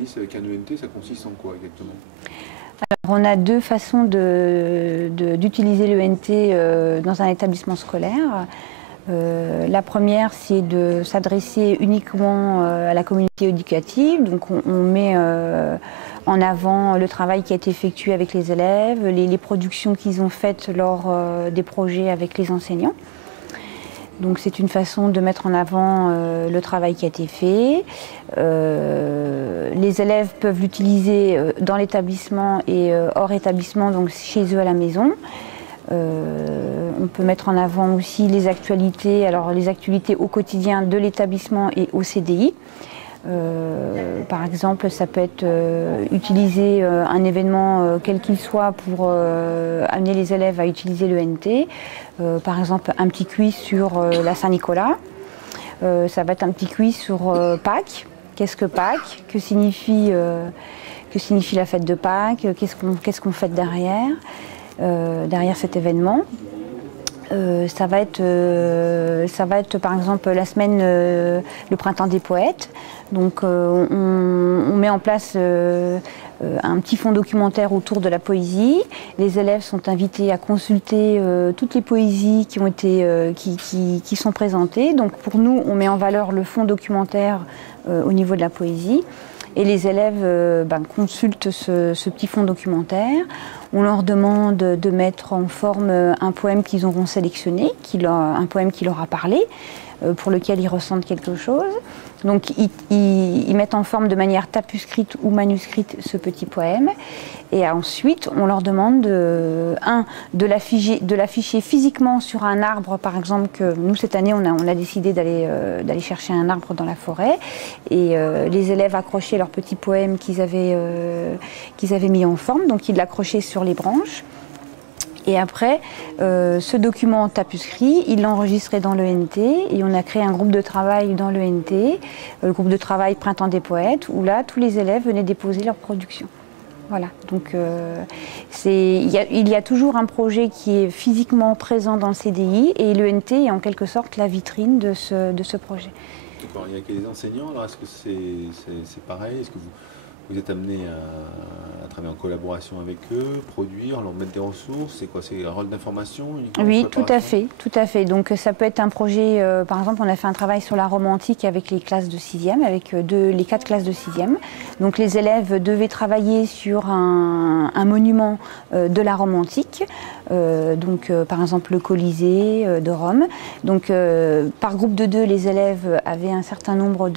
généraliste avec un ENT, ça consiste en quoi exactement? Alors, on a deux façons d'utiliser l'ENT dans un établissement scolaire. La première, c'est de s'adresser uniquement à la communauté éducative. Donc on met en avant le travail qui a été effectué avec les élèves, les productions qu'ils ont faites lors des projets avec les enseignants. Donc c'est une façon de mettre en avant le travail qui a été fait. Les élèves peuvent l'utiliser dans l'établissement et hors établissement, donc chez eux à la maison. On peut mettre en avant aussi les actualités, alors les actualités au quotidien de l'établissement et au CDI. Par exemple, ça peut être utiliser un événement quel qu'il soit pour amener les élèves à utiliser l'ENT. Par exemple, un petit quiz sur la Saint-Nicolas. Ça va être un petit quiz sur Pâques. Qu'est-ce que Pâques? Que signifie la fête de Pâques? Qu'est-ce qu'on fait derrière cet événement? Ça va être par exemple la semaine, le printemps des poètes. Donc on met en place un petit fond documentaire autour de la poésie. Les élèves sont invités à consulter toutes les poésies qui sont présentées. Donc pour nous, on met en valeur le fond documentaire au niveau de la poésie. Et les élèves consultent ce petit fond documentaire. On leur demande de mettre en forme un poème qu'ils auront sélectionné, un poème qui leur a parlé, pour lequel ils ressentent quelque chose. Donc ils mettent en forme de manière tapuscrite ou manuscrite ce petit poème. Et ensuite, on leur demande de l'afficher physiquement sur un arbre, par exemple, que nous, cette année, on a décidé d'aller chercher un arbre dans la forêt. Et les élèves accrochaient leur petit poème qu'ils avaient mis en forme, donc ils l'accrochaient sur les branches. Et après, ce document tapuscrit, il l'enregistrait dans l'ENT et on a créé un groupe de travail dans l'ENT, le groupe de travail Printemps des Poètes, où là, tous les élèves venaient déposer leur production. Voilà, donc il y a toujours un projet qui est physiquement présent dans le CDI et l'ENT est en quelque sorte la vitrine de ce projet. D'accord, il y a les enseignants, alors est-ce que c'est pareil? Est-ce que vous êtes amené à travailler en collaboration avec eux, produire, leur mettre des ressources? C'est quoi? C'est un rôle d'information? Oui, tout à fait. Donc ça peut être un projet, par exemple, on a fait un travail sur la Rome antique avec les classes de 6e, avec les 4 classes de 6e. Donc les élèves devaient travailler sur un monument de la Rome antique, par exemple le Colisée de Rome. Donc par groupe de 2, les élèves avaient un certain nombre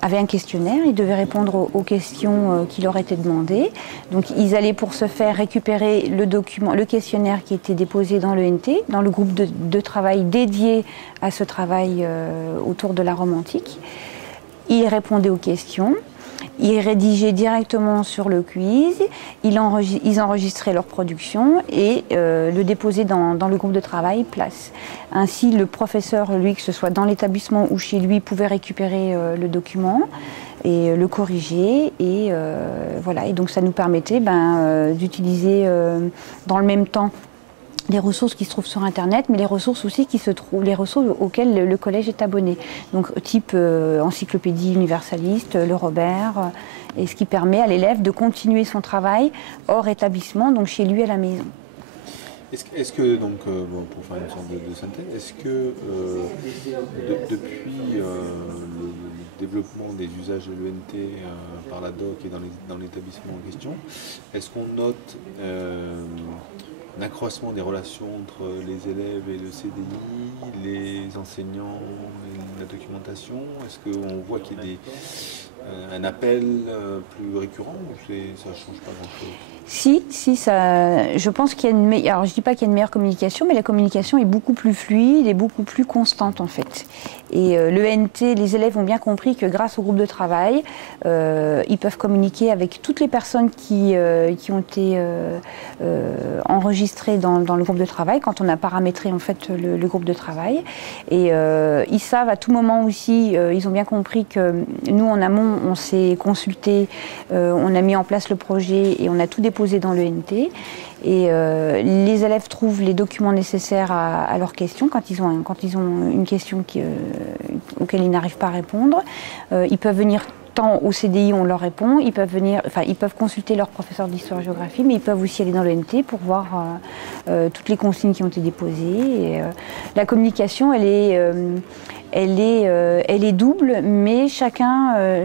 avaient un questionnaire, ils devaient répondre aux questions qui leur étaient demandées. Donc ils allaient pour ce faire récupérer le questionnaire qui était déposé dans l'ENT, dans le groupe de travail dédié à ce travail autour de la Rome antique. Ils répondaient aux questions. Ils rédigeaient directement sur le quiz, ils enregistraient leur production et le déposaient dans le groupe de travail place. Ainsi, le professeur, lui, que ce soit dans l'établissement ou chez lui, pouvait récupérer le document et le corriger. Et voilà. Et donc ça nous permettait d'utiliser dans le même temps des ressources qui se trouvent sur Internet, mais les ressources aussi les ressources auxquelles le collège est abonné. Donc type encyclopédie universaliste, le Robert, et ce qui permet à l'élève de continuer son travail hors établissement, donc chez lui à la maison. Est-ce que, donc, pour faire une sorte de synthèse, est-ce que depuis le développement des usages de l'ENT par la DOC et dans l'établissement en question, est-ce qu'on note un accroissement des relations entre les élèves et le CDI, les enseignants et la documentation? Est-ce qu'on voit qu'il y a un appel plus récurrent ou ça ne change pas grand-chose? Si, je pense qu'il y a une meilleure, alors je ne dis pas qu'il y a une meilleure communication, mais la communication est beaucoup plus fluide et beaucoup plus constante en fait. Et l'ENT, les élèves ont bien compris que grâce au groupe de travail, ils peuvent communiquer avec toutes les personnes qui ont été enregistrées dans le groupe de travail, quand on a paramétré en fait le groupe de travail. Et ils savent à tout moment aussi, ils ont bien compris que nous en amont, on s'est consulté, on a mis en place le projet et on a tout déposé dans l'ENT. Et les élèves trouvent les documents nécessaires à leurs questions quand ils ont une question auquel ils n'arrivent pas à répondre. Ils peuvent venir tant au CDI on leur répond, ils peuvent venir, enfin ils peuvent consulter leur professeur d'histoire-géographie, mais ils peuvent aussi aller dans l'ENT pour voir toutes les consignes qui ont été déposées. Et, la communication, elle est double, mais chacun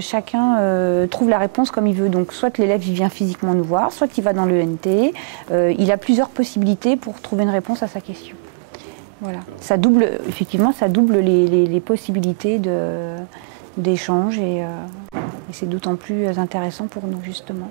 trouve la réponse comme il veut. Donc soit l'élève il vient physiquement nous voir, soit il va dans l'ENT. Il a plusieurs possibilités pour trouver une réponse à sa question. Voilà. Ça double, effectivement, ça double les possibilités d'échange et c'est d'autant plus intéressant pour nous justement.